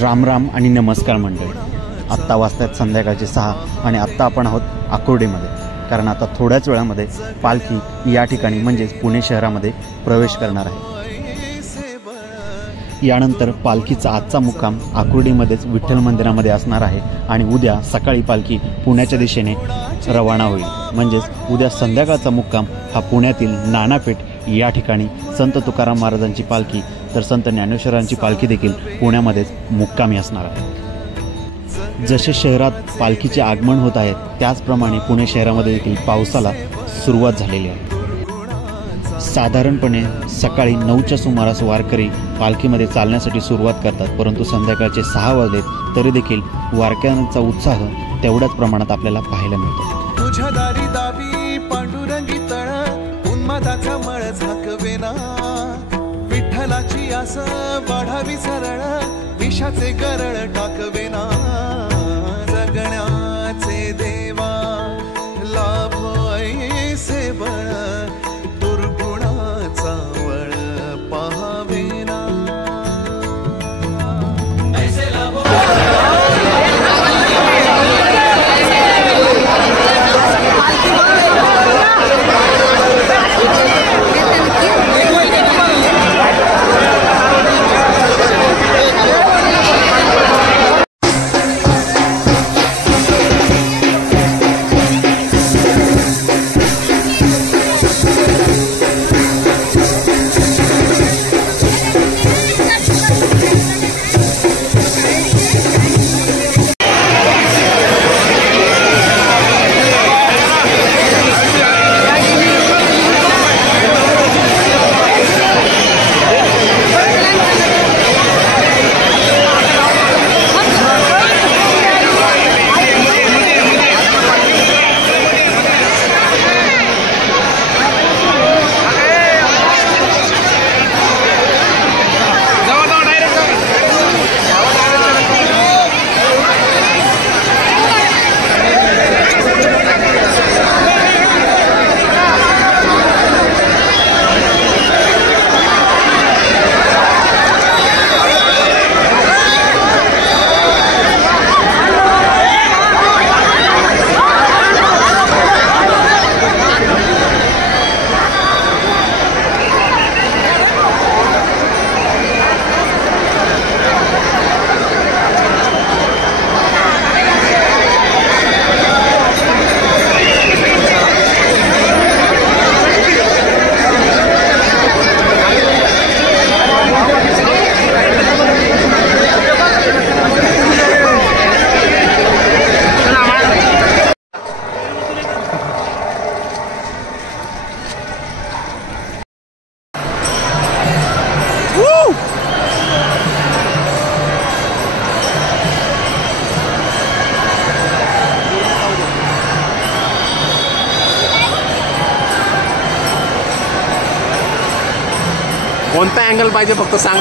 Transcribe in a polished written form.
राम राम आणि नमस्कार मंडळी। आत्ता वाजतात संध्याकाळचे 6 आणि आत्ता आपण आहोत आकुर्डीमध्ये, कारण आता थोड्याच वेळामध्ये पालखी या ठिकाणी म्हणजेच पुणे शहरामध्ये प्रवेश करणार आहे। यानंतर पालखीचा आजचा मुक्काम आकुर्डीमध्येच विठ्ठल मंदिरामध्ये असणार आहे आणि उद्या सकाळी पालखी पुण्याच्या दिशेने रवाना होईल। म्हणजेच उद्या संध्याकाळचा मुक्काम हा पुण्यातील नानापेठ या ठिकाणी संत तुकाराम महाराजांची पालखी तर संत ज्ञानेश्वरांची पालखी देखील पुण्यामध्येच मुक्कामी असणार आहे। जसे शहरात पालखीचे आगमन होत आहे त्याचप्रमाणे पुणे शहरामध्ये देखील पावसाला सुरुवात झालेली आहे। साधारणपणे सकाळी 9च्या सुमारास वारकरी पालखीमध्ये चालण्यासाठी सुरुवात करतात, परंतु संध्याकाळचे 6 वाजले तरी देखील वारकऱ्यांचा उत्साह तेवढ्याच प्रमाणात आपल्याला पाहायला मिळतो। तुझ्या दारी दावी पांडुरंगी तळ उन्मादाचा मळ झाकवेना, विठ्ठलाची आस वाढावी सरळ विषाचे गरळ टाकवेना, जगण्याचे देवा लाभो ऐसे बळ दुर्गुणाचा वळ पाहावेना। कोणता अँगल पाहिजे फक्त सांग।